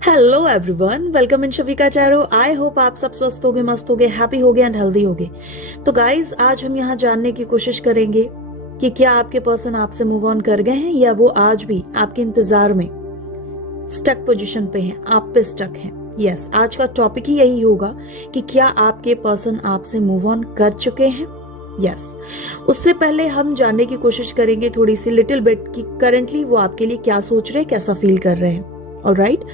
Hello everyone, welcome in शफिका चारो। I hope आप सब स्वस्थ होगे, मस्त होगे, हैप्पी होगे एंड हेल्दी होगे। तो गाइज, आज हम यहाँ जानने की कोशिश करेंगे कि क्या आपके पर्सन आपसे मूव ऑन कर गए हैं या वो आज भी आपके इंतजार में स्टक पोजीशन पे हैं, आप पे स्टक हैं। यस, आज का टॉपिक ही यही होगा कि क्या आपके पर्सन आपसे मूव ऑन कर चुके हैं। यस, उससे पहले हम जानने की कोशिश करेंगे थोड़ी सी लिटिल बिट कि करंटली वो आपके लिए क्या सोच रहे हैं, कैसा फील कर रहे हैं। ऑलराइट,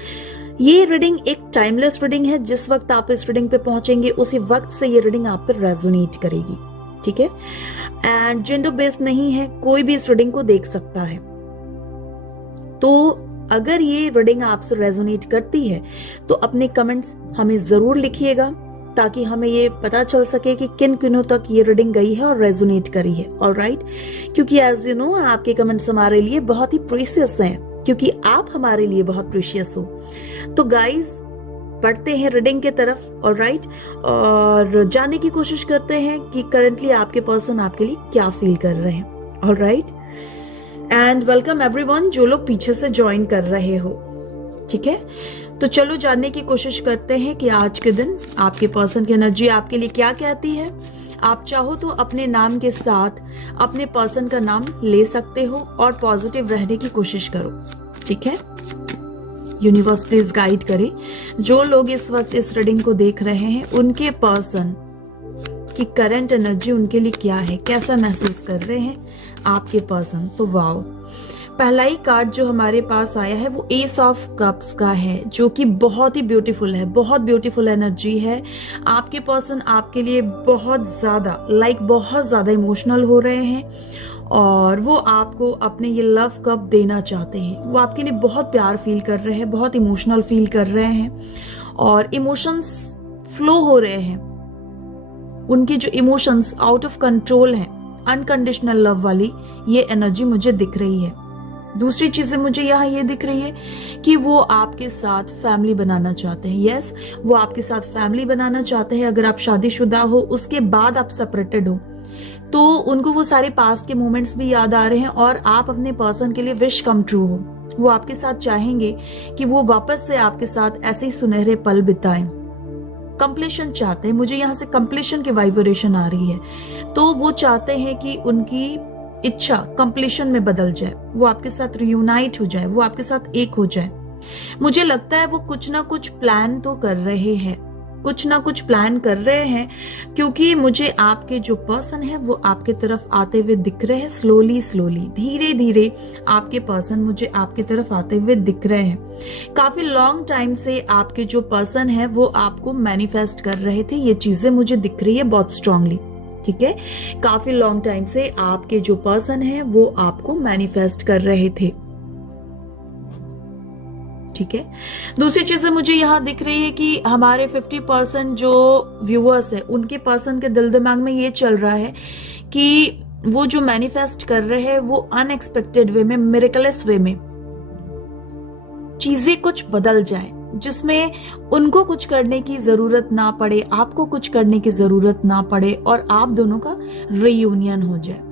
ये रीडिंग एक टाइमलेस रीडिंग है। जिस वक्त आप इस रीडिंग पे पहुंचेंगे उसी वक्त से ये रीडिंग आप पर रेजोनेट करेगी, ठीक है। एंड जेंडर बेस्ड नहीं है, कोई भी इस रीडिंग को देख सकता है। तो अगर ये रीडिंग आपसे रेजोनेट करती है तो अपने कमेंट्स हमें जरूर लिखिएगा, ताकि हमें ये पता चल सके कि किन किनों तक ये रीडिंग गई है और रेजोनेट करी है। ऑलराइट, क्योंकि एज यू नो आपके कमेंट्स हमारे लिए बहुत ही प्रीशियस हैं, क्योंकि आप हमारे लिए बहुत प्रीशियस हो। तो गाइज, पढ़ते हैं रीडिंग के तरफ। ऑलराइट, और जानने की कोशिश करते हैं कि करंटली आपके पर्सन आपके लिए क्या फील कर रहे हैं। ऑलराइट, एंड वेलकम एवरीवन जो लोग पीछे से ज्वाइन कर रहे हो, ठीक है। तो चलो जानने की कोशिश करते हैं कि आज के दिन आपके पर्सन की एनर्जी आपके लिए क्या कहती है। आप चाहो तो अपने नाम के साथ अपने पर्सन का नाम ले सकते हो और पॉजिटिव रहने की कोशिश करो, ठीक है। यूनिवर्स प्लीज गाइड करे जो लोग इस वक्त इस रीडिंग को देख रहे हैं, उनके पर्सन की करंट एनर्जी उनके लिए क्या है, कैसा महसूस कर रहे हैं आपके पर्सन। तो वाओ, पहला ही कार्ड जो हमारे पास आया है वो एस ऑफ कप्स का है, जो कि बहुत ही ब्यूटीफुल है, बहुत ब्यूटीफुल एनर्जी है। आपके पर्सन आपके लिए बहुत ज्यादा इमोशनल हो रहे हैं और वो आपको अपने ये लव कप देना चाहते हैं। वो आपके लिए बहुत प्यार फील कर रहे हैं, बहुत इमोशनल फील कर रहे हैं और इमोशंस फ्लो हो रहे हैं। उनके जो इमोशंस आउट ऑफ कंट्रोल हैं, अनकंडीशनल लव वाली ये एनर्जी मुझे दिख रही है। दूसरी चीजें मुझे यहाँ ये दिख रही है कि वो आपके साथ फैमिली बनाना चाहते हैं। यस, वो आपके साथ फैमिली बनाना चाहते हैं। अगर आप शादीशुदा हो, उसके बाद आप सेपरेटेड हो, तो उनको वो सारे पास्ट के मोमेंट्स भी याद आ रहे हैं और आप अपने पर्सन के लिए विश कम ट्रू हो। वो आपके साथ चाहेंगे कि वो वापस से आपके साथ ऐसे ही सुनहरे पल बिताएं। कंप्लीशन चाहते हैं, मुझे यहाँ से कंप्लीशन की वाइब्रेशन आ रही है। तो वो चाहते हैं कि उनकी इच्छा कंप्लीशन में बदल जाए, वो आपके साथ रियूनाइट हो जाए, वो आपके साथ एक हो जाए। मुझे लगता है वो कुछ ना कुछ प्लान तो कर रहे हैं, कुछ ना कुछ प्लान कर रहे हैं, क्योंकि मुझे आपके जो पर्सन है वो आपके तरफ आते हुए दिख रहे हैं। स्लोली धीरे धीरे आपके पर्सन मुझे आपके तरफ आते हुए दिख रहे हैं। काफी लॉन्ग टाइम से आपके जो पर्सन है वो आपको मैनिफेस्ट कर रहे थे, ये चीजें मुझे दिख रही है बहुत स्ट्रांगली, ठीक है। काफी लॉन्ग टाइम से आपके जो पर्सन है वो आपको मैनिफेस्ट कर रहे थे, ठीक है। दूसरी चीजें मुझे यहाँ दिख रही है कि हमारे 50% जो व्यूअर्स है उनके पर्सन के दिल दिमाग में ये चल रहा है कि वो जो मैनिफेस्ट कर रहे हैं वो अनएक्सपेक्टेड वे में, मिरेकलस वे में चीजें कुछ बदल जाए, जिसमें उनको कुछ करने की जरूरत ना पड़े, आपको कुछ करने की जरूरत ना पड़े और आप दोनों का रियूनियन हो जाए।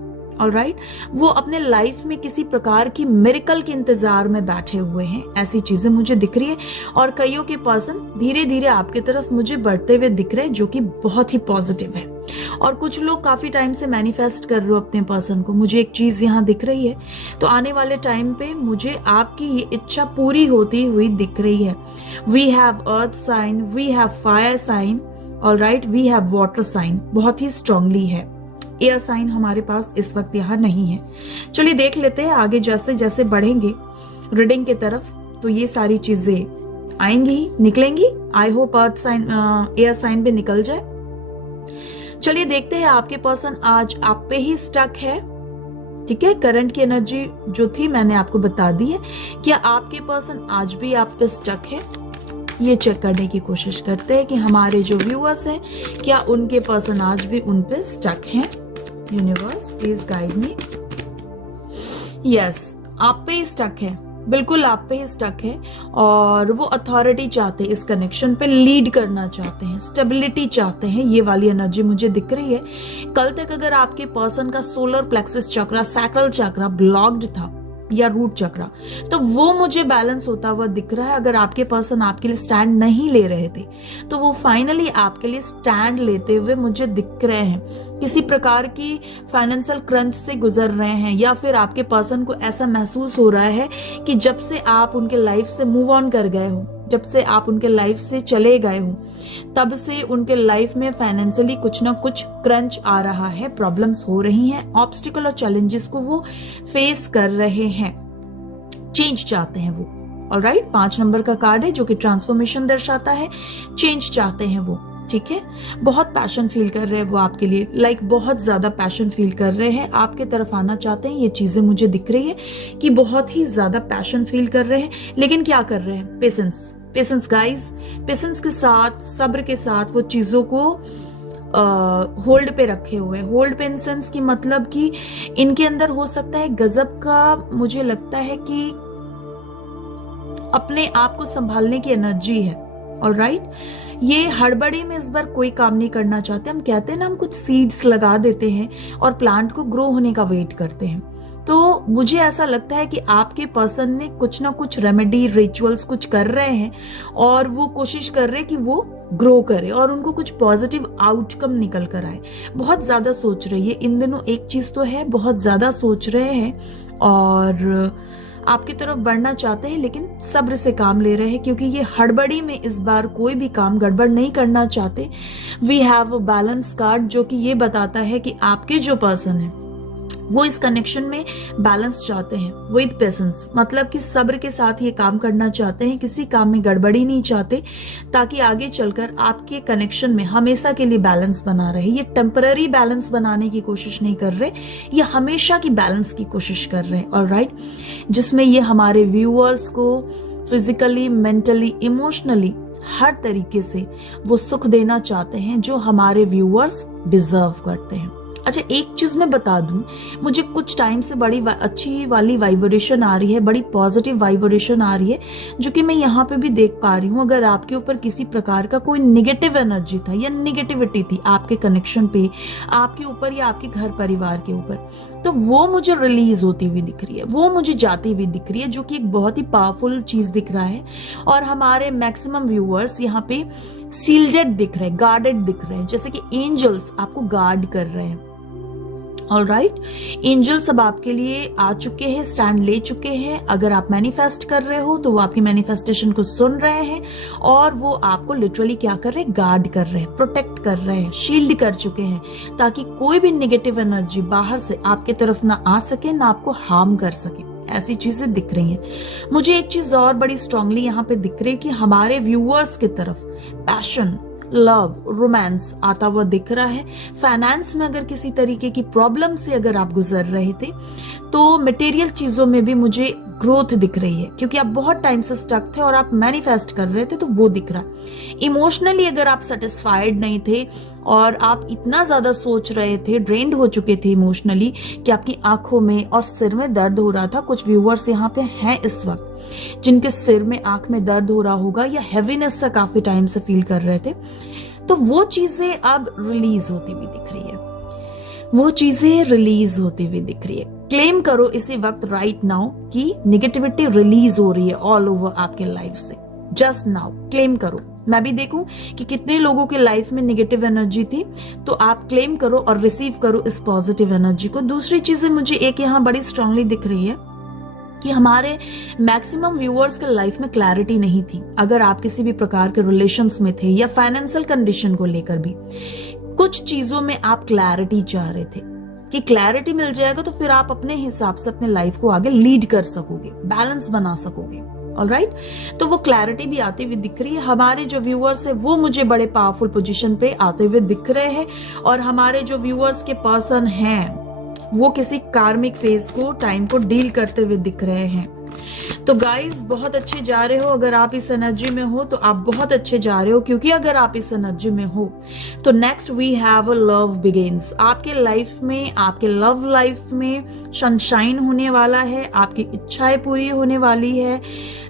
ऑलराइट, वो अपने लाइफ में किसी प्रकार की मिरेकल के इंतजार में बैठे हुए हैं, ऐसी चीजें मुझे दिख रही है। और कईयों के पर्सन धीरे धीरे आपकी तरफ मुझे बढ़ते हुए दिख रहे हैं, जो कि बहुत ही पॉजिटिव है। और कुछ लोग काफी टाइम से मैनिफेस्ट कर रहे हो अपने पर्सन को, मुझे एक चीज यहाँ दिख रही है। तो आने वाले टाइम पे मुझे आपकी ये इच्छा पूरी होती हुई दिख रही है। We have earth sign, we have fire sign, alright, we have water sign, बहुत ही स्ट्रांगली है। एयर साइन हमारे पास इस वक्त यहाँ नहीं है। चलिए देख लेते हैं आगे, जैसे जैसे बढ़ेंगे रीडिंग की तरफ तो ये सारी चीजें आएंगी, निकलेंगी। I hope earth sign, air sign भी निकल जाए। चलिए देखते हैं आपके पर्सन आज आप पे ही स्टक है, ठीक है। करंट की एनर्जी जो थी मैंने आपको बता दी है। क्या आपके पर्सन आज भी आप पे स्टक है, ये चेक करने की कोशिश करते हैं कि हमारे जो व्यूअर्स हैं क्या उनके पर्सन आज भी उन पे स्टक हैं। Universe please guide me. Yes, आप पे ही स्टक है, बिल्कुल आप पे ही स्टक है और वो अथॉरिटी चाहते हैं, इस कनेक्शन पे लीड करना चाहते हैं, स्टेबिलिटी चाहते हैं। ये वाली एनर्जी मुझे दिख रही है। कल तक अगर आपके पर्सन का सोलर प्लेक्सस चक्रा, सैक्रल चक्रा ब्लॉक्ड था, या रूट चक्रा, तो वो मुझे बैलेंस होता हुआ दिख रहा है। अगर आपके पर्सन आपके लिए स्टैंड नहीं ले रहे थे तो वो फाइनली आपके लिए स्टैंड लेते हुए मुझे दिख रहे हैं। किसी प्रकार की फाइनेंशियल क्रंच से गुजर रहे हैं, या फिर आपके पर्सन को ऐसा महसूस हो रहा है कि जब से आप उनके लाइफ से मूव ऑन कर गए हो, जब से आप उनके लाइफ से चले गए हो, तब से उनके लाइफ में फाइनेंशियली कुछ ना कुछ क्रंच आ रहा है, प्रॉब्लम्स हो रही हैं, ऑब्स्टिकल और चैलेंजेस को वो फेस कर रहे हैं, चेंज चाहते हैं वो। ऑलराइट, 5 नंबर का कार्ड है जो कि ट्रांसफॉर्मेशन दर्शाता है, चेंज चाहते हैं वो। ठीक है, बहुत पैशन फील कर रहे हैं वो आपके लिए, लाइक बहुत ज्यादा पैशन फील कर रहे हैं, आपके तरफ आना चाहते हैं। ये चीजें मुझे दिख रही है कि बहुत ही ज्यादा पैशन फील कर रहे हैं, लेकिन क्या कर रहे हैं? पेशेंस गाइस, पेशेंस के साथ, सब्र के साथ वो चीजों को होल्ड पे रखे हुए। होल्ड पे इन सेंस की मतलब कि इनके अंदर हो सकता है गजब का, मुझे लगता है कि अपने आप को संभालने की एनर्जी है। ऑलराइट, ये हड़बड़ी में इस बार कोई काम नहीं करना चाहते। हम कहते हैं ना, हम कुछ सीड्स लगा देते हैं और प्लांट को ग्रो होने का वेट करते हैं। तो मुझे ऐसा लगता है कि आपके पर्सन ने कुछ ना कुछ रेमेडी, रिचुअल्स कुछ कर रहे हैं और वो कोशिश कर रहे हैं कि वो ग्रो करे और उनको कुछ पॉजिटिव आउटकम निकल कर आए। बहुत ज्यादा सोच रही है इन दिनों, एक चीज तो है, बहुत ज्यादा सोच रहे हैं और आपकी तरफ बढ़ना चाहते हैं, लेकिन सब्र से काम ले रहे हैं, क्योंकि ये हड़बड़ी में इस बार कोई भी काम गड़बड़ नहीं करना चाहते। We have a balance card जो कि ये बताता है कि आपके जो पर्सन है वो इस कनेक्शन में बैलेंस चाहते हैं विद पेशेंस, मतलब कि सब्र के साथ ये काम करना चाहते हैं, किसी काम में गड़बड़ी नहीं चाहते, ताकि आगे चलकर आपके कनेक्शन में हमेशा के लिए बैलेंस बना रहे। ये टेम्पररी बैलेंस बनाने की कोशिश नहीं कर रहे, ये हमेशा की बैलेंस की कोशिश कर रहे हैं। ऑलराइट, जिसमें ये हमारे व्यूअर्स को फिजिकली, मेंटली, इमोशनली हर तरीके से वो सुख देना चाहते हैं जो हमारे व्यूअर्स डिजर्व करते हैं। अच्छा, एक चीज मैं बता दूं, मुझे कुछ टाइम से बड़ी अच्छी वाली वाइब्रेशन आ रही है, बड़ी पॉजिटिव वाइब्रेशन आ रही है, जो कि मैं यहाँ पे भी देख पा रही हूँ। अगर आपके ऊपर किसी प्रकार का कोई निगेटिव एनर्जी था या निगेटिविटी थी आपके कनेक्शन पे, आपके ऊपर या आपके घर परिवार के ऊपर, तो वो मुझे रिलीज होती हुई दिख रही है, वो मुझे जाती हुई दिख रही है, जो कि एक बहुत ही पावरफुल चीज दिख रहा है। और हमारे मैक्सिमम व्यूअर्स यहाँ पे शील्डेड दिख रहे हैं, गार्डेड दिख रहे हैं, जैसे कि एंजल्स आपको गार्ड कर रहे हैं। ऑलराइट, एंजल्स अब आपके लिए आ चुके हैं, स्टैंड ले चुके हैं। अगर आप मैनिफेस्ट कर रहे हो तो वो आपकी मैनिफेस्टेशन को सुन रहे हैं और वो आपको लिटरली क्या कर रहे हैं? गार्ड कर रहे हैं, प्रोटेक्ट कर रहे हैं, शील्ड कर चुके हैं, ताकि कोई भी नेगेटिव एनर्जी बाहर से आपके तरफ ना आ सके, ना आपको हार्म कर सके। ऐसी चीजें दिख रही हैं। मुझे एक चीज और बड़ी स्ट्रांगली यहाँ पे दिख रही है कि हमारे व्यूअर्स की तरफ पैशन, लव, रोमांस आता हुआ दिख रहा है। फाइनेंस में अगर किसी तरीके की प्रॉब्लम से अगर आप गुजर रहे थे, तो मटेरियल चीजों में भी मुझे ग्रोथ दिख रही है, क्योंकि आप बहुत टाइम से स्टक थे और आप मैनिफेस्ट कर रहे थे, तो वो दिख रहा है। इमोशनली अगर आप सेटिस्फाइड नहीं थे और आप इतना ज्यादा सोच रहे थे, ड्रेन्ड हो चुके थे इमोशनली, कि आपकी आंखों में और सिर में दर्द हो रहा था। कुछ व्यूअर्स यहाँ पे हैं इस वक्त जिनके सिर में, आंख में दर्द हो रहा होगा या हैवीनेस सा काफी टाइम से फील कर रहे थे, तो वो चीजें अब रिलीज होती हुई दिख रही है, वो चीजें रिलीज होती हुई दिख रही है। क्लेम करो इसी वक्त, राइट नाउ, कि निगेटिविटी रिलीज हो रही है ऑल ओवर आपके लाइफ से। जस्ट नाउ क्लेम करो। मैं भी देखूं कि कितने लोगों के लाइफ में नेगेटिव एनर्जी थी, तो आप क्लेम करो और रिसीव करो इस पॉजिटिव एनर्जी को। दूसरी चीजें मुझे एक यहाँ बड़ी स्ट्रांगली दिख रही है कि हमारे मैक्सिमम व्यूअर्स के लाइफ में क्लैरिटी नहीं थी। अगर आप किसी भी प्रकार के रिलेशंस में थे या फाइनेंशियल कंडीशन को लेकर भी कुछ चीजों में आप क्लैरिटी चाह रहे थे कि क्लैरिटी मिल जाएगा तो फिर आप अपने हिसाब से अपने लाइफ को आगे लीड कर सकोगे, बैलेंस बना सकोगे। ऑलराइट, तो वो क्लैरिटी भी आती हुई दिख रही है। हमारे जो व्यूअर्स है वो मुझे बड़े पावरफुल पोजीशन पे आते हुए दिख रहे हैं, और हमारे जो व्यूअर्स के पर्सन हैं वो किसी कार्मिक फेज को, टाइम को डील करते हुए दिख रहे हैं। तो गाइज, बहुत अच्छे जा रहे हो। अगर आप इस एनर्जी में हो तो आप बहुत अच्छे जा रहे हो, क्योंकि अगर आप इस एनर्जी में हो तो next we have a love begins. आपके लाइफ में, आपके लव लाइफ में सनशाइन होने वाला है, आपकी इच्छाएं पूरी होने वाली है।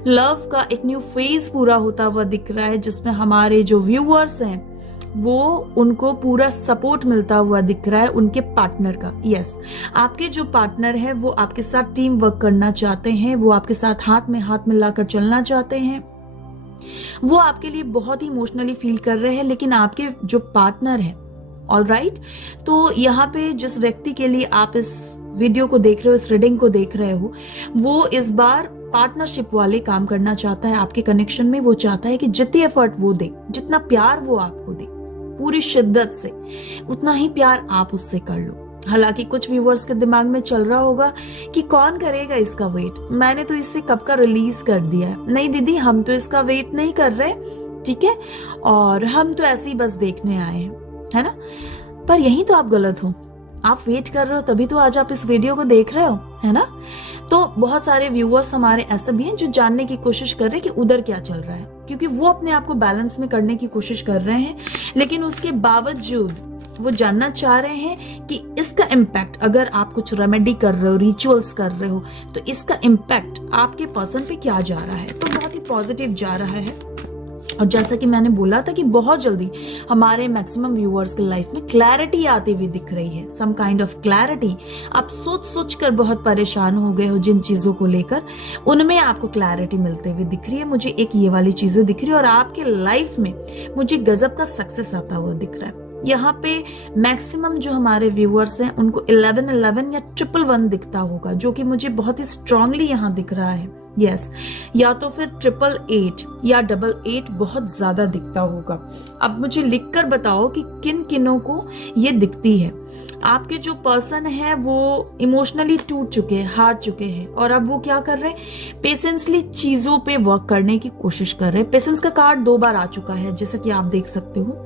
लव का एक न्यू फेज पूरा होता हुआ दिख रहा है, जिसमें हमारे जो व्यूअर्स हैं वो उनको पूरा सपोर्ट मिलता हुआ दिख रहा है उनके पार्टनर का। यस, आपके जो पार्टनर है वो आपके साथ टीम वर्क करना चाहते हैं, वो आपके साथ हाथ में हाथ मिलाकर चलना चाहते हैं, वो आपके लिए बहुत ही इमोशनली फील कर रहे हैं। लेकिन आपके जो पार्टनर है, ऑलराइट, तो यहाँ पे जिस व्यक्ति के लिए आप इस वीडियो को देख रहे हो, इस रीडिंग को देख रहे हो, वो इस बार पार्टनरशिप वाले काम करना चाहता है आपके कनेक्शन में। वो चाहता है कि जितनी एफर्ट वो दे, जितना प्यार वो आपको दे पूरी शिद्दत से, उतना ही प्यार आप उससे कर लो। हालांकि कुछ व्यूअर्स के दिमाग में चल रहा होगा कि कौन करेगा इसका वेट, मैंने तो इससे कब का रिलीज कर दिया है। नहीं दीदी, हम तो इसका वेट नहीं कर रहे, ठीक है, और हम तो ऐसे ही बस देखने आए हैं, है ना। पर यही तो आप गलत हो, आप वेट कर रहे हो तभी तो आज आप इस वीडियो को देख रहे हो, है ना। तो बहुत सारे व्यूअर्स हमारे ऐसे भी हैं जो जानने की कोशिश कर रहे हैं कि उधर क्या चल रहा है, क्योंकि वो अपने आप को बैलेंस में करने की कोशिश कर रहे हैं, लेकिन उसके बावजूद वो जानना चाह रहे हैं कि इसका इम्पैक्ट, अगर आप कुछ रेमेडी कर रहे हो, रिचुअल्स कर रहे हो, तो इसका इम्पैक्ट आपके पर्सन पे क्या जा रहा है। तो बहुत ही पॉजिटिव जा रहा है। और जैसा कि मैंने बोला था कि बहुत जल्दी हमारे मैक्सिमम व्यूअर्स की लाइफ में क्लैरिटी आती हुई दिख रही है, सम काइंड ऑफ क्लैरिटी। आप सोच कर बहुत परेशान हो गए हो जिन चीजों को लेकर, उनमें आपको क्लैरिटी मिलते हुए दिख रही है। मुझे एक ये वाली चीजें दिख रही है, और आपके लाइफ में मुझे गजब का सक्सेस आता हुआ दिख रहा है। यहाँ पे मैक्सिमम जो हमारे व्यूअर्स हैं उनको 1111 या 111 दिखता होगा, जो कि मुझे बहुत ही स्ट्रांगली यहाँ दिख रहा है। यस, या तो फिर 888 या 88 बहुत ज्यादा दिखता होगा। अब मुझे लिखकर बताओ कि किन किनों को ये दिखती है। आपके जो पर्सन है वो इमोशनली टूट चुके हैं, हार चुके हैं, और अब वो क्या कर रहे हैं, पेशेंसली चीजों पे वर्क करने की कोशिश कर रहे हैं। पेशेंस का कार्ड 2 बार आ चुका है, जैसा कि आप देख सकते हो,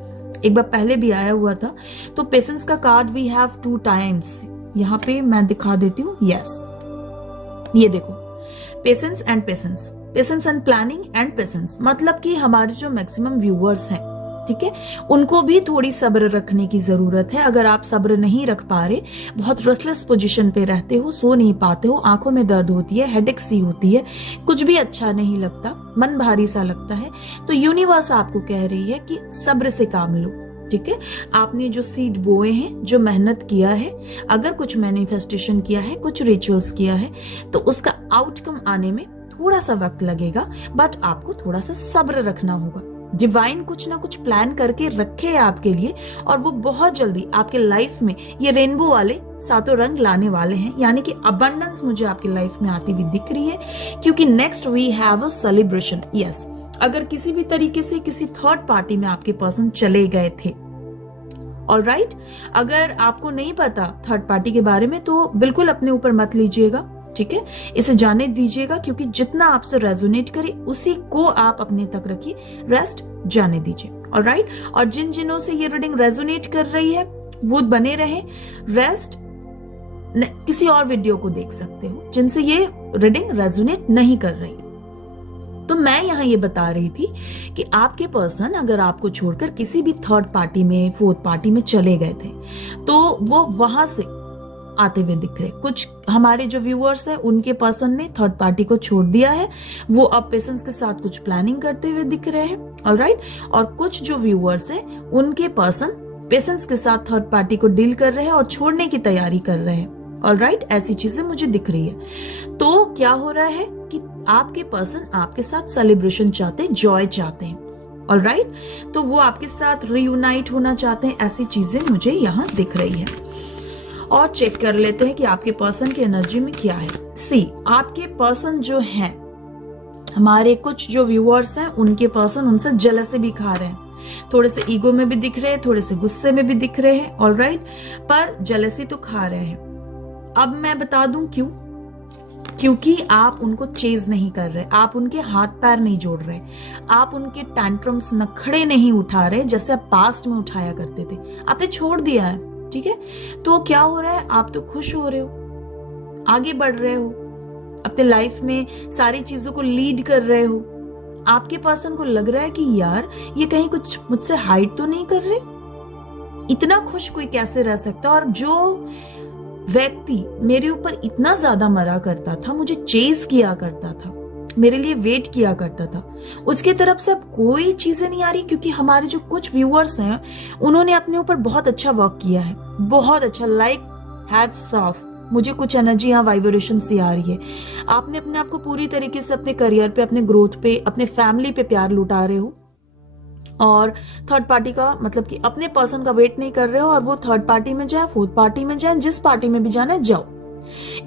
एक बार पहले भी आया हुआ था। तो पेशेंस का कार्ड वी हैव 2 टाइम्स। यहाँ पे मैं दिखा देती हूँ। यस, ये देखो, patience and patience, patience and planning and patience. मतलब कि हमारे जो मैक्सिमम व्यूअर्स हैं, ठीक है, उनको भी थोड़ी सब्र रखने की जरूरत है। अगर आप सब्र नहीं रख पा रहे, बहुत रेस्टलेस पोजीशन पे रहते हो, सो नहीं पाते हो, आंखों में दर्द होती है, हेडेक सी होती है, कुछ भी अच्छा नहीं लगता, मन भारी सा लगता है, तो यूनिवर्स आपको कह रही है कि सब्र से काम लो। ठीक है, आपने जो सीड बोए हैं, जो मेहनत किया है, अगर कुछ मैनिफेस्टेशन किया है, कुछ रिचुअल्स किया है, तो उसका आउटकम आने में थोड़ा सा वक्त लगेगा, बट आपको थोड़ा सा सब्र रखना होगा। डिवाइन कुछ ना कुछ प्लान करके रखे है आपके लिए, और वो बहुत जल्दी आपके लाइफ में ये रेनबो वाले 7 रंग लाने वाले हैं। यानी कि अबंडेंस मुझे आपकी लाइफ में आती हुई दिख रही है, क्योंकि next we have a celebration. Yes, अगर किसी भी तरीके से किसी थर्ड पार्टी में आपके पर्सन चले गए थे, ऑलराइट, अगर आपको नहीं पता थर्ड पार्टी के बारे में, तो बिल्कुल अपने ऊपर मत लीजिएगा, ठीक है, इसे जाने दीजिएगा, क्योंकि जितना आपसे रेजोनेट करे उसी को आप अपने तक रखिए, रेस्ट जाने दीजिए। ऑलराइट, और जिन जिनों से ये रीडिंग रेजोनेट कर रही है वो बने रहे, रेस्ट किसी और वीडियो को देख सकते हो जिनसे ये रीडिंग रेजोनेट नहीं कर रही। तो मैं यहाँ ये बता रही थी कि आपके पर्सन अगर आपको छोड़कर किसी भी थर्ड पार्टी में, फोर्थ पार्टी में चले गए थे, तो वो वहां से आते हुए दिख रहे। कुछ हमारे जो व्यूअर्स हैं उनके पर्सन ने थर्ड पार्टी को छोड़ दिया है, वो अब पेशेंस के साथ कुछ प्लानिंग करते हुए दिख रहे हैं। ऑलराइट, और कुछ जो व्यूअर्स हैं उनके पर्सन पेशेंस के साथ थर्ड पार्टी को डील कर रहे हैं और छोड़ने की तैयारी कर रहे हैं। ऑलराइट, ऐसी चीजें मुझे दिख रही है। तो क्या हो रहा है कि आपके पर्सन आपके साथ सेलिब्रेशन चाहते हैं, जॉय चाहते हैं। ऑलराइट, तो वो आपके साथ रियूनाइट होना चाहते हैं, ऐसी चीजें मुझे यहाँ दिख रही है। और चेक कर लेते हैं कि आपके पर्सन की एनर्जी में क्या है। सी, आपके पर्सन जो हैं, हमारे कुछ जो व्यूअर्स हैं उनके पर्सन उनसे जेलसी भी खा रहे हैं, थोड़े से ईगो में भी दिख रहे हैं, थोड़े से गुस्से में भी दिख रहे हैं। ऑलराइट, पर जेलसी तो खा रहे हैं। अब मैं बता दूं क्यों, क्योंकि आप उनको चेज नहीं कर रहे, आप उनके हाथ पैर नहीं जोड़ रहे, आप उनके टैंट्रम्स नखड़े नहीं उठा रहे जैसे आप पास्ट में उठाया करते थे, आपने छोड़ दिया है। ठीक है, तो क्या हो रहा है, आप तो खुश हो रहे हो, आगे बढ़ रहे हो, अपने लाइफ में सारी चीजों को लीड कर रहे हो। आपके पर्सन को लग रहा है कि यार ये कहीं कुछ मुझसे हाइड तो नहीं कर रहे। इतना खुश कोई कैसे रह सकता? और जो व्यक्ति मेरे ऊपर इतना ज्यादा मरा करता था, मुझे चेज किया करता था, मेरे लिए वेट किया करता था, उसके तरफ से अब कोई चीजें नहीं आ रही, क्योंकि हमारे जो कुछ व्यूअर्स हैं उन्होंने अपने ऊपर बहुत अच्छा वर्क किया है, बहुत अच्छा, लाइक हैट्स ऑफ। मुझे कुछ एनर्जी यहाँ वाइब्रेशन से आ रही है। आपने अपने आप को पूरी तरीके से अपने करियर पे, अपने ग्रोथ पे, अपने फैमिली पे प्यार लुटा रहे हो, और थर्ड पार्टी का मतलब कि अपने पर्सन का वेट नहीं कर रहे हो, और वो थर्ड पार्टी में जाए, फोर्थ पार्टी में जाए, जिस पार्टी में भी जाना है जाओ।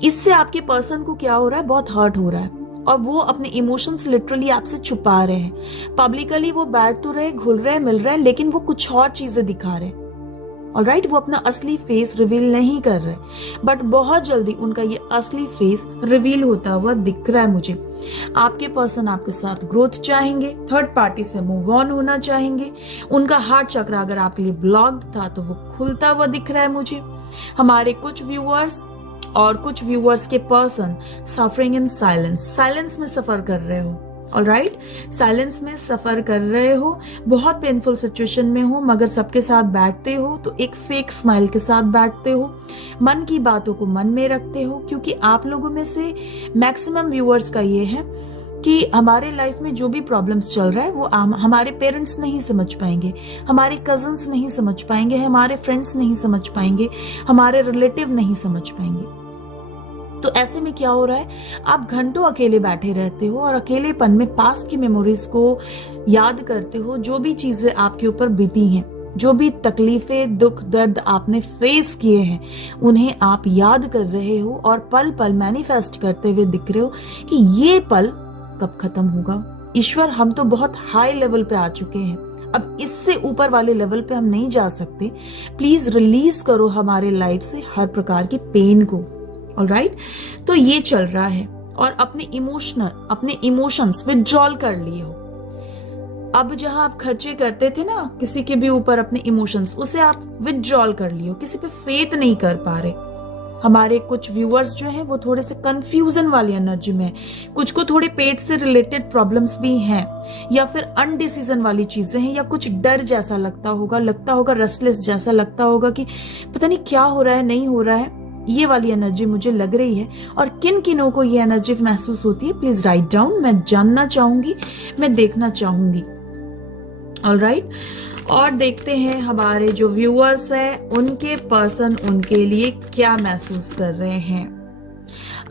इससे आपके पर्सन को क्या हो रहा है, बहुत हर्ट हो रहा है, और वो अपने इमोशंस लिटरली आपसे छुपा रहे हैं। पब्लिकली वो बैठ तो रहे, घुल रहे, मिल रहे, लेकिन वो कुछ और चीजें दिखा रहे हैं। ऑलराइट, वो अपना असली फेस रिवील नहीं कर रहे, बट बहुत जल्दी उनका ये असली फेस रिवील होता हुआ दिख रहा है मुझे। आपके पर्सन आपके साथ ग्रोथ चाहेंगे, थर्ड पार्टी से मूव ऑन होना चाहेंगे। उनका हार्ट चक्र अगर आपके लिए ब्लॉक्ड था तो वो खुलता हुआ दिख रहा है मुझे। हमारे कुछ व्यूअर्स और कुछ व्यूअर्स के person suffering in silence, silence में सफर कर रहे हो। ऑलराइट, साइलेंस में सफर कर रहे हो, बहुत पेनफुल सिचुएशन में हो, मगर सबके साथ बैठते हो तो एक फेक स्माइल के साथ बैठते हो, मन की बातों को मन में रखते हो, क्योंकि आप लोगों में से मैक्सिमम व्यूअर्स का ये है कि हमारे लाइफ में जो भी प्रॉब्लम्स चल रहा है वो हमारे पेरेंट्स नहीं समझ पाएंगे, हमारे कजन्स नहीं समझ पाएंगे, हमारे फ्रेंड्स नहीं समझ पाएंगे, हमारे रिलेटिव नहीं समझ पाएंगे। तो ऐसे में क्या हो रहा है, आप घंटों अकेले बैठे रहते हो और अकेलेपन में पास की मेमोरीज को याद करते हो, जो भी चीजें आपके ऊपर बीती हैं, जो भी तकलीफें, दुख, दर्द आपने फेस किए हैं, उन्हें आप याद कर रहे हो और पल पल मैनिफेस्ट करते हुए दिख रहे हो कि ये पल कब खत्म होगा। ईश्वर, हम तो बहुत हाई लेवल पे आ चुके हैं, अब इससे ऊपर वाले लेवल पे हम नहीं जा सकते, प्लीज रिलीज करो हमारे लाइफ से हर प्रकार की पेन को। ऑलराइट, तो ये चल रहा है, और अपने इमोशंस विथड्रॉल कर लिए हो। अब जहां आप खर्चे करते थे ना किसी के भी ऊपर अपने इमोशंस, उसे आप विथड्रॉल कर लिए हो, किसी पे फेथ नहीं कर पा रहे। हमारे कुछ व्यूअर्स जो हैं वो थोड़े से कंफ्यूजन वाली एनर्जी में, कुछ को थोड़े पेट से रिलेटेड प्रॉब्लम्स भी हैं, या फिर अनडिसीजन वाली चीजें हैं, या कुछ डर जैसा लगता होगा रेस्टलेस जैसा लगता होगा कि पता नहीं क्या हो रहा है, नहीं हो रहा है। ये वाली एनर्जी मुझे लग रही है, और किन किनों को ये एनर्जी महसूस होती है प्लीज राइट डाउन, मैं जानना चाहूंगी, मैं देखना चाहूंगी। ऑलराइट, और देखते हैं हमारे जो व्यूअर्स हैं उनके पर्सन उनके लिए क्या महसूस कर रहे हैं।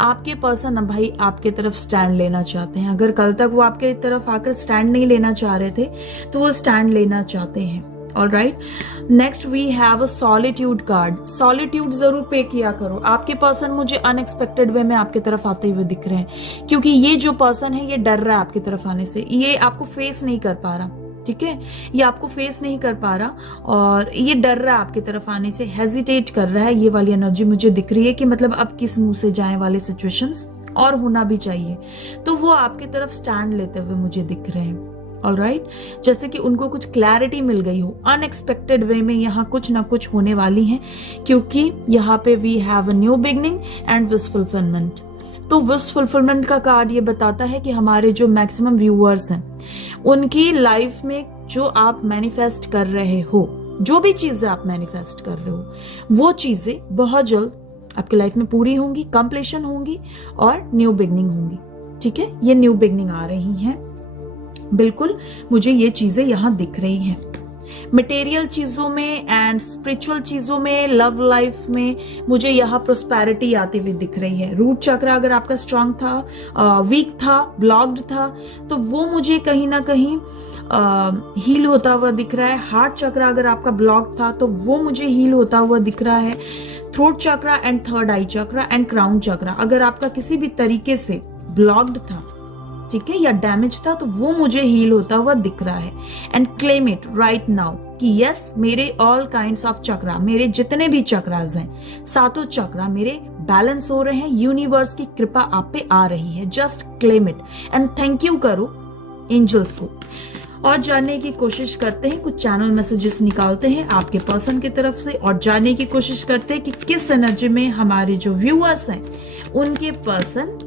आपके पर्सन अब भाई आपके तरफ स्टैंड लेना चाहते हैं। अगर कल तक वो आपके तरफ आकर स्टैंड नहीं लेना चाह रहे थे तो वो स्टैंड लेना चाहते हैं। Alright, next we have a solitude card. Solitude जरूर पे किया करो। आपके पर्सन मुझे अनएक्सपेक्टेड वे में आपके तरफ आते हुए दिख रहे हैं, क्योंकि ये जो पर्सन है ये डर रहा है आपकी तरफ आने से, ये आपको फेस नहीं कर पा रहा। ठीक है, ये आपको फेस नहीं कर पा रहा और ये डर रहा है आपकी तरफ आने से, हेजिटेट कर रहा है। ये वाली एनर्जी मुझे दिख रही है कि मतलब अब किस मुंह से जाए वाले सिचुएशंस, और होना भी चाहिए। तो वो आपकी तरफ स्टैंड लेते हुए मुझे दिख रहे हैं। ऑलराइट, जैसे कि उनको कुछ क्लैरिटी मिल गई हो, अनएक्सपेक्टेड वे में यहाँ कुछ ना कुछ होने वाली है, क्योंकि यहाँ पे we have a new beginning and wish fulfilment. तो विश फुलफिलमेंट का कार्ड ये बताता है कि हमारे जो मैक्सिमम व्यूअर्स हैं उनकी लाइफ में जो आप मैनिफेस्ट कर रहे हो, जो भी चीजें आप मैनिफेस्ट कर रहे हो, वो चीजें बहुत जल्द आपकी लाइफ में पूरी होंगी, कंप्लीशन होंगी और न्यू बिगनिंग होंगी। ठीक है, ये न्यू बिगनिंग आ रही हैं, बिल्कुल मुझे ये चीजें यहां दिख रही हैं। मटेरियल चीजों में एंड स्पिरिचुअल चीजों में, लव लाइफ में मुझे यहाँ प्रोस्पेरिटी आती हुई दिख रही है। रूट चक्र अगर आपका स्ट्रांग था, वीक था, ब्लॉक्ड था, तो वो मुझे कहीं ना कहीं हील होता हुआ दिख रहा है। हार्ट चक्र अगर आपका ब्लॉक था तो वो मुझे हील होता हुआ दिख रहा है। थ्रोट चक्र एंड थर्ड आई चक्र एंड क्राउन चक्र अगर आपका किसी भी तरीके से ब्लॉक्ड था, ठीक है, या डैमेज था, तो वो मुझे हील होता हुआ दिख रहा है। And claim it right now कि यस, मेरे ऑल काइंड्स ऑफ चक्रा, मेरे जितने भी चक्रास हैं, सातों चक्रा मेरे बैलेंस हो रहे हैं। यूनिवर्स की कृपा आप पे आ रही है। Just claim it and thank you करो एंजल्स को। और जानने की कोशिश करते हैं, कुछ चैनल मैसेजेस निकालते हैं आपके पर्सन की तरफ से और जानने की कोशिश करते हैं कि किस एनर्जी में हमारे जो व्यूअर्स हैं उनके पर्सन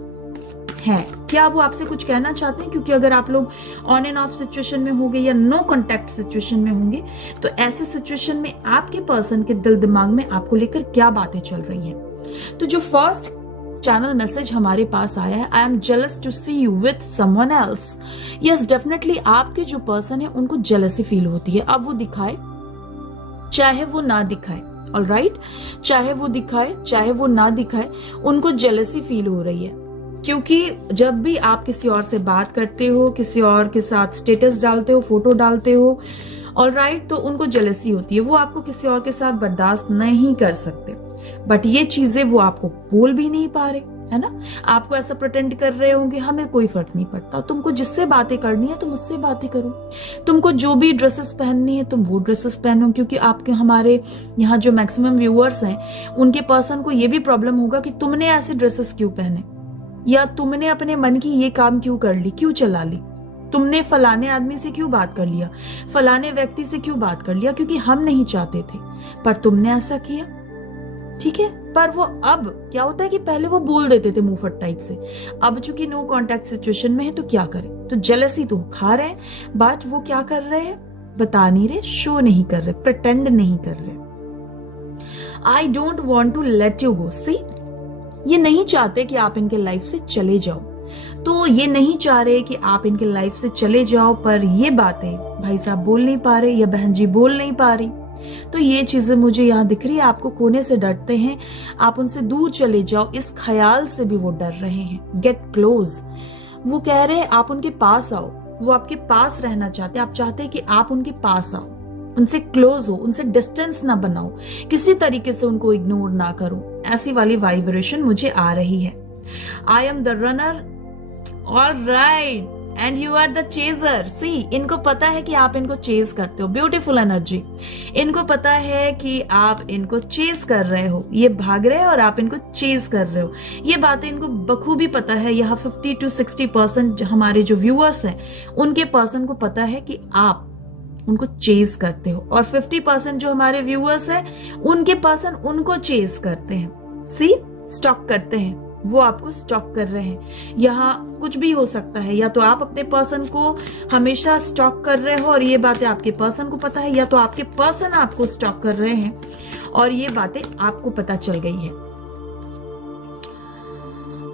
हैं। क्या वो आपसे कुछ कहना चाहते हैं? क्योंकि अगर आप लोग ऑन एंड ऑफ सिचुएशन में होंगे या नो कॉन्टैक्ट सिचुएशन में होंगे तो ऐसे सिचुएशन में आपके पर्सन के दिल दिमाग में आपको लेकर क्या बातें चल रही हैं। तो जो फर्स्ट चैनल मैसेज हमारे पास आया है, I am jealous to see you with someone else. Yes, definitely आपके जो पर्सन है उनको जेलसी फील होती है। अब वो दिखाए चाहे वो ना दिखाए, ऑलराइट, चाहे वो दिखाए चाहे वो ना दिखाए, उनको जेलसी फील हो रही है। क्योंकि जब भी आप किसी और से बात करते हो, किसी और के साथ स्टेटस डालते हो, फोटो डालते हो, ऑलराइट, तो उनको जेलसी होती है। वो आपको किसी और के साथ बर्दाश्त नहीं कर सकते, बट ये चीजें वो आपको बोल भी नहीं पा रहे, है ना। आपको ऐसा प्रिटेंड कर रहे होंगे हमें कोई फर्क नहीं पड़ता, तुमको जिससे बातें करनी है तुम उससे बातें करो, तुमको जो भी ड्रेसेस पहननी है तुम वो ड्रेसेस पहनो। क्योंकि आपके हमारे यहाँ जो मैक्सिमम व्यूअर्स हैं उनके पर्सन को ये भी प्रॉब्लम होगा कि तुमने ऐसे ड्रेसेस क्यों पहने, या तुमने अपने मन की ये काम क्यों कर ली, क्यों चला ली, तुमने फलाने आदमी से क्यों बात कर लिया, फलाने व्यक्ति से क्यों बात कर लिया, क्योंकि हम नहीं चाहते थे पर तुमने ऐसा किया। ठीक है, पर वो अब क्या होता है कि पहले वो बोल देते थे मुंहफट टाइप से, अब चूंकि नो कांटेक्ट सिचुएशन में है तो क्या करें, तो जेलसी तो खा रहे हैं, बट वो क्या कर रहे हैं, बता नहीं रहे, शो नहीं कर रहे, प्रिटेंड नहीं कर रहे। I don't want to let you go, see, ये नहीं चाहते कि आप इनके लाइफ से चले जाओ, तो ये नहीं चाह रहे कि आप इनके लाइफ से चले जाओ, पर ये बातें भाई साहब बोल नहीं पा रहे या बहन जी बोल नहीं पा रही। तो ये चीजें मुझे यहाँ दिख रही है, आपको कोने से डरते हैं, आप उनसे दूर चले जाओ, इस ख्याल से भी वो डर रहे हैं। गेट क्लोज, वो कह रहे हैं आप उनके पास आओ, वो आपके पास रहना चाहते हैं, आप चाहते हैं कि आप उनके पास आओ, उनसे क्लोज हो, उनसे डिस्टेंस ना बनाओ, किसी तरीके से उनको इग्नोर ना करो, ऐसी वाली वाइब्रेशन मुझे आ रही है। I am the runner, alright, and you are the chaser. See, इनको पता है कि आप इनको चेज करते हो, ब्यूटीफुल एनर्जी। इनको पता है कि आप इनको चेज कर रहे हो, ये भाग रहे हैं और आप इनको चेज कर रहे हो। ये बातें इनको बखूबी पता है। यहाँ 50 to 60% हमारे जो व्यूअर्स हैं उनके पर्सन को पता है कि आप उनको चेज करते हो, और 50% जो हमारे व्यूअर्स हैं उनके पर्सन उनको चेज करते हैं। सी, स्टॉक करते हैं, वो आपको स्टॉक कर रहे हैं। यहाँ कुछ भी हो सकता है, या तो आप अपने पर्सन को हमेशा स्टॉक कर रहे हो और ये बातें आपके पर्सन को पता है, या तो आपके पर्सन आपको स्टॉक कर रहे हैं और ये बातें आपको पता चल गई है।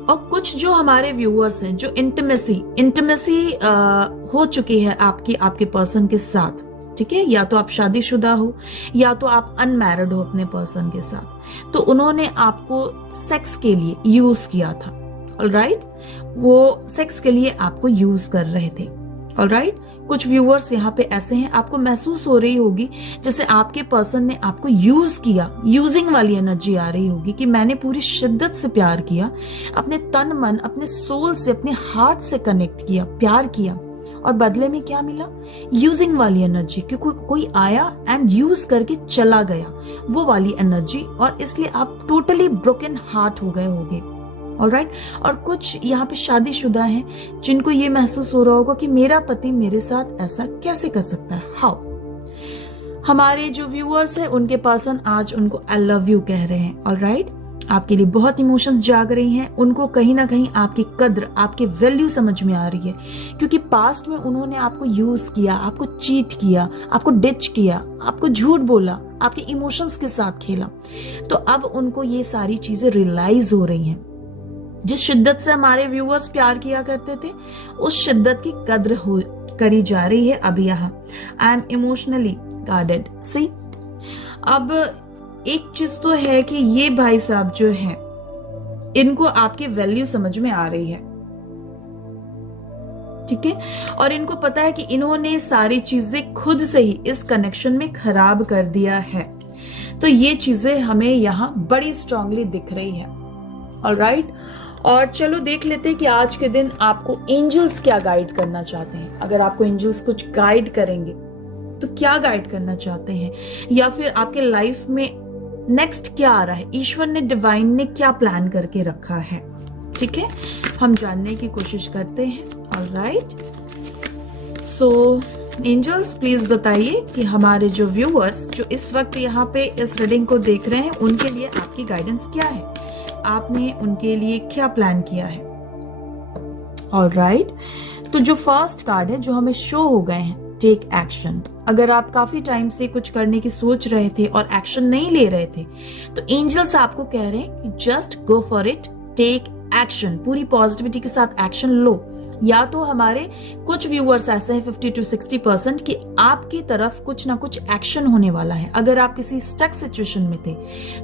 और कुछ जो हमारे व्यूअर्स हैं जो इंटिमेसी हो चुकी है आपके पर्सन के साथ, ठीक है, या तो आप शादीशुदा हो या तो आप अनमैरिड हो अपने पर्सन के साथ, तो उन्होंने आपको सेक्स के लिए यूज किया था, ऑलराइट, वो सेक्स के लिए आपको यूज कर रहे थे, ऑलराइट। कुछ व्यूअर्स यहाँ पे ऐसे हैं, आपको महसूस हो रही होगी जैसे आपके पर्सन ने आपको यूज किया, यूजिंग वाली एनर्जी आ रही होगी कि मैंने पूरी शिद्दत से प्यार किया, अपने तन मन, अपने सोल से, अपने हार्ट से कनेक्ट किया, प्यार किया, और बदले में क्या मिला, यूजिंग वाली एनर्जी, क्योंकि कोई आया एंड यूज करके चला गया, वो वाली एनर्जी, और इसलिए आप टोटली ब्रोकन हार्ट हो गए होगे, ऑलराइट। और कुछ यहाँ पे शादीशुदा हैं जिनको ये महसूस हो रहा होगा कि मेरा पति मेरे साथ ऐसा कैसे कर सकता है, हाउ। हमारे जो व्यूअर्स हैं उनके पर्सन आज उनको आई लव यू कह रहे हैं, ऑलराइट। आपके लिए बहुत इमोशंस जाग रही हैं, उनको कहीं ना कहीं आपकी कद्र, आपकी वैल्यू समझ में आ रही है, क्योंकि पास्ट में उन्होंने आपको यूज किया, आपको चीट किया, आपको डिच किया, आपको झूठ बोला, आपके इमोशंस के साथ खेला, तो अब उनको ये सारी चीजें रियलाइज हो रही हैं। जिस शिद्दत से हमारे व्यूअर्स प्यार किया करते थे उस शिद्दत की कद्र करी जा रही है अब यहाँ। I am emotionally guarded. See, अब एक चीज तो है कि ये भाई साहब जो हैं इनको आपकी वैल्यू समझ में आ रही है, ठीक है, और इनको पता है कि इन्होंने सारी चीजें खुद से ही इस कनेक्शन में खराब कर दिया है, तो ये चीजें हमें यहाँ बड़ी स्ट्रांगली दिख रही है, ऑलराइट। और चलो देख लेते हैं कि आज के दिन आपको एंजल्स क्या गाइड करना चाहते हैं। अगर आपको एंजल्स कुछ गाइड करेंगे तो क्या गाइड करना चाहते हैं, या फिर आपके लाइफ में नेक्स्ट क्या आ रहा है, ईश्वर ने, डिवाइन ने क्या प्लान करके रखा है, ठीक है, हम जानने की कोशिश करते हैं, ऑलराइट। सो एंजल्स प्लीज बताइए कि हमारे जो व्यूअर्स जो इस वक्त यहाँ पे इस रीडिंग को देख रहे हैं उनके लिए आपकी गाइडेंस क्या है, आपने उनके लिए क्या प्लान किया है, ऑलराइट। तो जो फर्स्ट कार्ड है जो हमें शो हो गए हैं, टेक एक्शन। अगर आप काफी टाइम से कुछ करने की सोच रहे थे और एक्शन नहीं ले रहे थे तो एंजल्स आपको कह रहे हैं कि just go for it, take action, पूरी पॉजिटिविटी के साथ एक्शन लो। या तो हमारे कुछ व्यूअर्स ऐसे हैं 50 to 60% कि आपकी तरफ कुछ ना कुछ एक्शन होने वाला है। अगर आप किसी स्टक सिचुएशन में थे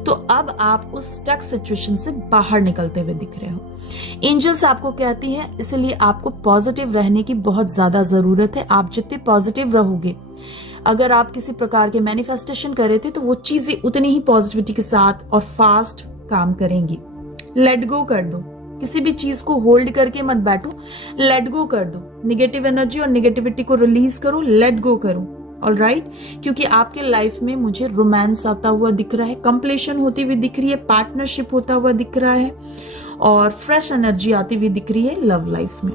तो अब आप उस स्टक सिचुएशन से बाहर निकलते हुए दिख रहे हो। एंजल्स आपको कहती हैं इसलिए आपको पॉजिटिव रहने की बहुत ज्यादा जरूरत है। आप जितने पॉजिटिव रहोगे, अगर आप किसी प्रकार के मैनिफेस्टेशन कर रहे थे तो वो चीजें उतनी ही पॉजिटिविटी के साथ और फास्ट काम करेंगी। लेट गो कर दो, किसी भी चीज को होल्ड करके मत बैठो, लेट गो कर दो। निगेटिव एनर्जी और निगेटिविटी को रिलीज करो, लेट गो करो। ऑलराइट, क्योंकि आपके लाइफ में मुझे रोमांस आता हुआ दिख रहा है, कंप्लीशन होती हुई दिख रही है, पार्टनरशिप होता हुआ दिख रहा है और फ्रेश एनर्जी आती हुई दिख रही है लव लाइफ में।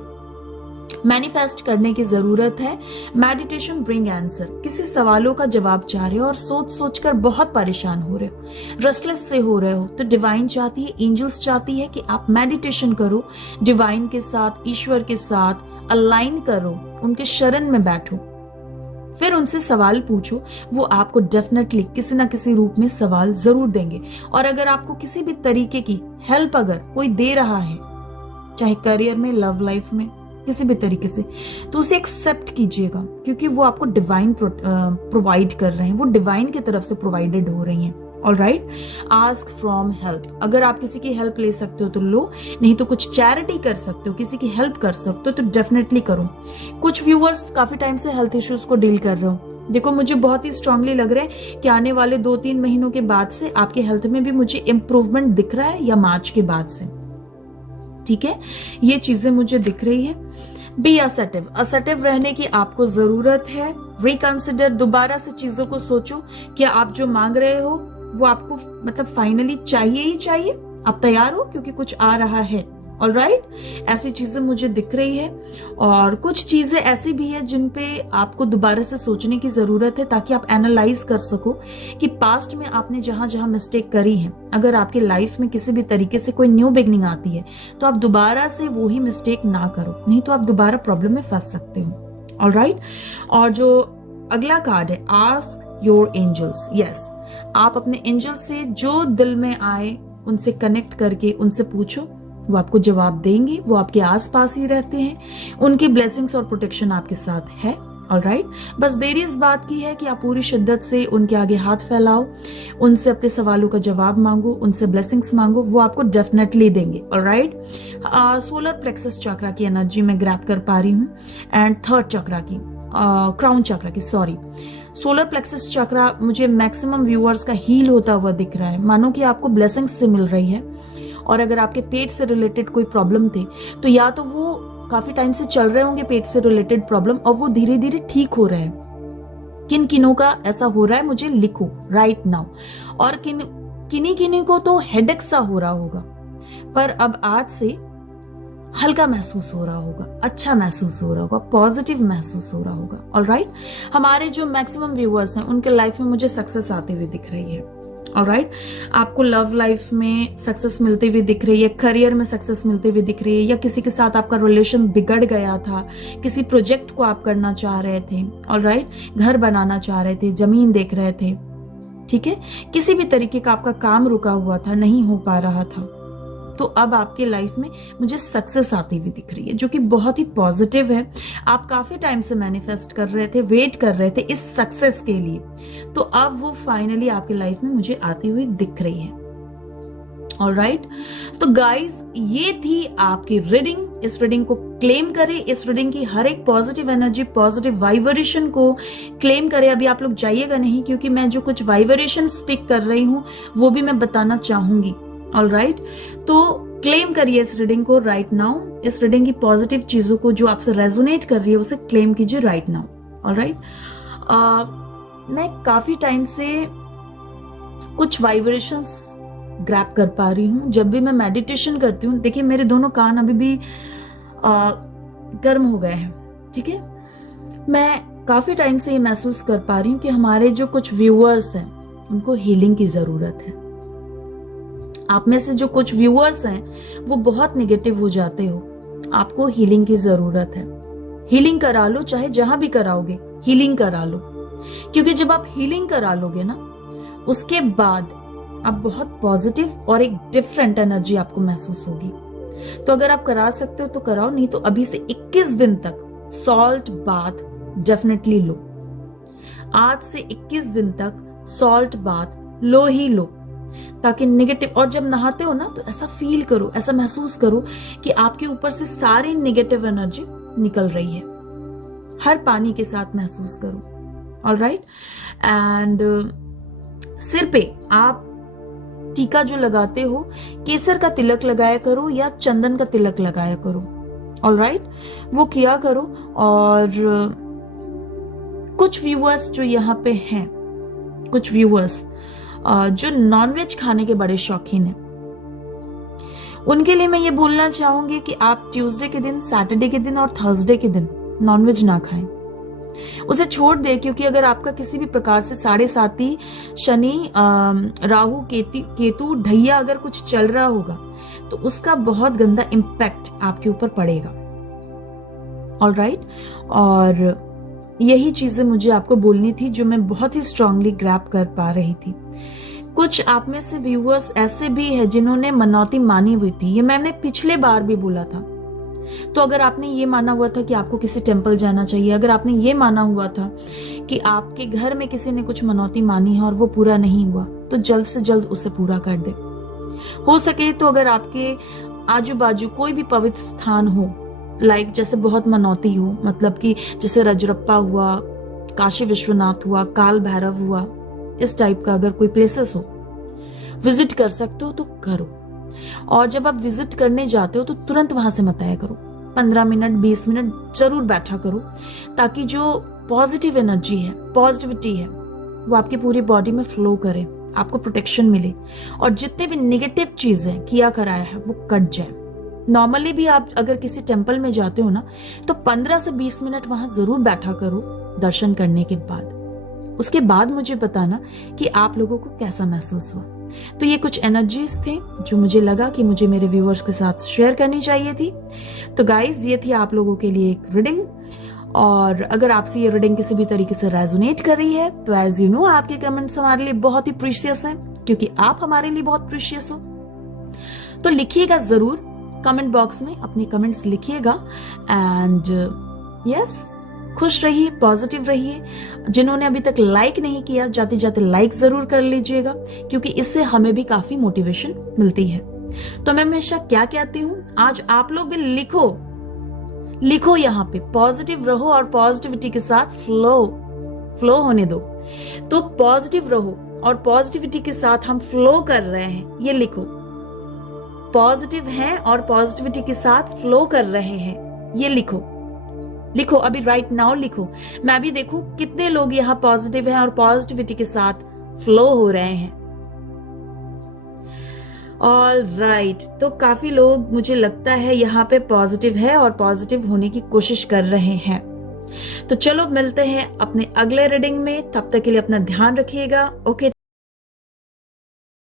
मैनिफेस्ट करने की जरूरत है। Meditation bring answer. किसी सवालों का जवाब चाह रहे हो और सोच सोच कर बहुत परेशान हो रहे हो, रेस्टलेस से हो रहे हो, तो डिवाइन चाहती है, एंजल्स चाहती है कि आप मेडिटेशन करो, डिवाइन के साथ, ईश्वर के साथ अलाइन करो, उनके शरण में बैठो, फिर उनसे सवाल पूछो। वो आपको डेफिनेटली किसी ना किसी रूप में सवाल जरूर देंगे। और अगर आपको किसी भी तरीके की हेल्प अगर कोई दे रहा है, चाहे करियर में, लव लाइफ में, किसी भी तरीके से, तो उसे एक्सेप्ट कीजिएगा, क्योंकि वो आपको डिवाइन प्रोवाइड कर रहे हैं, वो डिवाइन की तरफ से प्रोवाइडेड हो रही हैं। Alright, ask from help. अगर आप किसी की हेल्प ले सकते हो तो लो, नहीं तो कुछ चैरिटी कर सकते हो, किसी की हेल्प कर सकते हो तो डेफिनेटली करो। कुछ व्यूअर्स काफी टाइम से हेल्थ इश्यूज को डील कर रहे हो, देखो मुझे बहुत ही स्ट्रांगली लग रहा है कि आने वाले 2-3 महीनों के बाद से आपके हेल्थ में भी मुझे इंप्रूवमेंट दिख रहा है, या मार्च के बाद से। ठीक है, ये चीजें मुझे दिख रही है। B assertive. असर्टिव रहने की आपको जरूरत है। रिकंसिडर, दोबारा से चीजों को सोचो, क्या आप जो मांग रहे हो वो आपको मतलब फाइनली चाहिए ही चाहिए, आप तैयार हो, क्योंकि कुछ आ रहा है। ऑलराइट, ऐसी चीजें मुझे दिख रही है। और कुछ चीजें ऐसी भी है जिन पे आपको दोबारा से सोचने की जरूरत है, ताकि आप एनालाइज कर सको कि पास्ट में आपने जहां जहां मिस्टेक करी है, अगर आपके लाइफ में किसी भी तरीके से कोई न्यू बिगनिंग आती है तो आप दोबारा से वो ही मिस्टेक ना करो, नहीं तो आप दोबारा प्रॉब्लम में फंस सकते हो। ऑलराइट, और जो अगला कार्ड है, आस्क योर एंजल्स। यस, आप एंजल से जो दिल में आए उनसे कनेक्ट करके उनसे पूछो, वो आपको जवाब देंगे। वो आपके आसपास ही रहते हैं, उनकी ब्लेसिंग्स और प्रोटेक्शन आपके साथ है। ऑलराइट, बस देरी इस बात की है कि आप पूरी शिद्दत से उनके आगे हाथ फैलाओ, उनसे अपने सवालों का जवाब मांगो, उनसे ब्लेसिंग्स मांगो, वो आपको डेफिनेटली देंगे। ऑलराइट, सोलर प्लेक्सस चक्रा की एनर्जी में ग्रैब कर पा रही हूँ, एंड थर्ड चक्रा की, क्राउन चक्रा की, सॉरी, सोलर प्लेक्सस चक्रा मुझे मैक्सिमम व्यूअर्स का हील होता हुआ दिख रहा है, मानो कि आपको ब्लेसिंग्स से मिल रही है। और अगर आपके पेट से रिलेटेड कोई प्रॉब्लम थे तो या तो वो काफी टाइम से चल रहे होंगे पेट से रिलेटेड प्रॉब्लम, और वो धीरे धीरे ठीक हो रहे हैं। किन किनों का ऐसा हो रहा है मुझे लिखो राइट नाउ। और किन्हीं को तो हेडेक सा हो रहा होगा, पर अब आज से हल्का महसूस हो रहा होगा, अच्छा महसूस हो रहा होगा, पॉजिटिव महसूस हो रहा होगा। ऑलराइट, हमारे जो मैक्सिमम व्यूअर्स हैं उनके लाइफ में मुझे सक्सेस आती हुई दिख रही है। ऑलराइट, आपको लव लाइफ में सक्सेस मिलती हुई दिख रही है, करियर में सक्सेस मिलती हुई दिख रही है, या किसी के साथ आपका रिलेशन बिगड़ गया था, किसी प्रोजेक्ट को आप करना चाह रहे थे। ऑलराइट, घर बनाना चाह रहे थे, जमीन देख रहे थे, ठीक है, किसी भी तरीके का आपका काम रुका हुआ था, नहीं हो पा रहा था, तो अब आपके लाइफ में मुझे सक्सेस आती हुई दिख रही है, जो कि बहुत ही पॉजिटिव है। आप काफी टाइम से मैनिफेस्ट कर रहे थे, वेट कर रहे थे इस सक्सेस के लिए, तो अब वो फाइनली आपके लाइफ में मुझे आती हुई दिख रही है। ऑलराइट, तो गाइज ये थी आपकी रीडिंग। इस रीडिंग को क्लेम करें, इस रीडिंग की हर एक पॉजिटिव एनर्जी, पॉजिटिव वाइब्रेशन को क्लेम करें। अभी आप लोग जाइएगा नहीं, क्योंकि मैं जो कुछ वाइब्रेशन स्पीक कर रही हूं वो भी मैं बताना चाहूंगी। ऑलराइट, तो क्लेम करिए इस रीडिंग को राइट नाउ। इस रीडिंग की पॉजिटिव चीजों को जो आपसे रेजोनेट कर रही है उसे क्लेम कीजिए राइट नाउ। ऑलराइट, मैं काफी टाइम से कुछ वाइब्रेशंस ग्रैब कर पा रही हूँ। जब भी मैं मेडिटेशन करती हूँ, देखिए मेरे दोनों कान अभी भी गर्म हो गए हैं, ठीक है। मैं काफी टाइम से ये महसूस कर पा रही हूँ कि हमारे जो कुछ व्यूअर्स हैं उनको हीलिंग की जरूरत है। आप में से जो कुछ व्यूअर्स हैं वो बहुत नेगेटिव हो जाते हो, आपको हीलिंग की जरूरत है। हीलिंग करा लो, चाहे जहां भी कराओगे हीलिंग करा लो, क्योंकि जब आप हीलिंग करा लोगे ना, उसके बाद आप बहुत पॉजिटिव और एक डिफरेंट एनर्जी आपको महसूस होगी। तो अगर आप करा सकते हो तो कराओ, नहीं तो अभी से 21 दिन तक सॉल्ट बाथ डेफिनेटली लो। आज से 21 दिन तक सॉल्ट बाथ लो ही लो, ताकि नेगेटिव, और जब नहाते हो ना तो ऐसा फील करो, ऐसा महसूस करो कि आपके ऊपर से सारी नेगेटिव एनर्जी निकल रही है, हर पानी के साथ महसूस करो। ऑलराइट, एंड सिर पे आप टीका जो लगाते हो, केसर का तिलक लगाया करो या चंदन का तिलक लगाया करो। ऑलराइट, वो किया करो। और कुछ व्यूअर्स जो यहाँ पे हैं, कुछ व्यूअर्स जो नॉनवेज खाने के बड़े शौकीन हैं, उनके लिए मैं ये बोलना चाहूंगी कि आप ट्यूसडे के दिन, सैटरडे के दिन और थर्सडे के दिन नॉनवेज ना खाएं, उसे छोड़ दे। क्योंकि अगर आपका किसी भी प्रकार से 7.5 शनि, राहु, केतु, ढैया अगर कुछ चल रहा होगा तो उसका बहुत गंदा इम्पैक्ट आपके ऊपर पड़ेगा। ऑलराइट, और यही चीजें मुझे आपको बोलनी थी जो मैं बहुत ही स्ट्रांगली ग्रैब कर पा रही थी। कुछ आप में से व्यूअर्स ऐसे भी है जिन्होंने मनौती मानी हुई थी, ये मैंने पिछले बार भी बोला था। तो अगर आपने ये माना हुआ था कि आपको किसी टेम्पल जाना चाहिए, अगर आपने ये माना हुआ था कि आपके घर में किसी ने कुछ मनौती मानी है और वो पूरा नहीं हुआ, तो जल्द से जल्द उसे पूरा कर दे। हो सके तो अगर आपके आजू बाजू कोई भी पवित्र स्थान हो, लाइक जैसे बहुत मनौती हो, मतलब कि जैसे रजरप्पा हुआ, काशी विश्वनाथ हुआ, काल भैरव हुआ, इस टाइप का अगर कोई प्लेसेस हो, विजिट कर सकते हो तो करो। और जब आप विजिट करने जाते हो तो तुरंत वहां से मत आया करो, 15 मिनट 20 मिनट जरूर बैठा करो, ताकि जो पॉजिटिव एनर्जी है, पॉजिटिविटी है, वो आपकी पूरी बॉडी में फ्लो करे, आपको प्रोटेक्शन मिले, और जितने भी नेगेटिव चीजें किया कराया है वो कट जाए। नॉर्मली भी आप अगर किसी टेम्पल में जाते हो ना, तो 15 से 20 मिनट वहां जरूर बैठा करो दर्शन करने के बाद। उसके बाद मुझे बताना कि आप लोगों को कैसा महसूस हुआ। तो ये कुछ एनर्जीज थे जो मुझे लगा कि मुझे मेरे व्यूअर्स के साथ शेयर करनी चाहिए थी। तो गाइज, ये थी आप लोगों के लिए एक रीडिंग, और अगर आपसे ये रीडिंग किसी भी तरीके से रेजोनेट कर रही है तो एज यू नो, आपके कमेंट्स हमारे लिए बहुत ही प्रीशियस हैं, क्योंकि आप हमारे लिए बहुत प्रीशियस हो। तो लिखिएगा जरूर कमेंट बॉक्स में, अपने कमेंट्स लिखिएगा। एंड यस, खुश रहिए, पॉजिटिव रहिए। जिन्होंने अभी तक लाइक नहीं किया, जाते जाते लाइक जरूर कर लीजिएगा, क्योंकि इससे हमें भी काफी मोटिवेशन मिलती है। तो मैं हमेशा क्या कहती हूँ, आज आप लोग भी लिखो यहाँ पे, पॉजिटिव रहो और पॉजिटिविटी के साथ फ्लो होने दो। तो पॉजिटिव रहो और पॉजिटिविटी के साथ हम फ्लो कर रहे हैं, ये लिखो। पॉजिटिव हैं और पॉजिटिविटी के साथ फ्लो कर रहे हैं, ये लिखो अभी राइट नाउ लिखो। मैं भी देखूं कितने लोग यहाँ पॉजिटिव हैं और पॉजिटिविटी के साथ फ्लो हो रहे हैं। ऑल राइट, तो काफी लोग मुझे लगता है यहाँ पे पॉजिटिव है और पॉजिटिव होने की कोशिश कर रहे हैं। तो चलो मिलते हैं अपने अगले रीडिंग में, तब तक के लिए अपना ध्यान रखिएगा। ओके।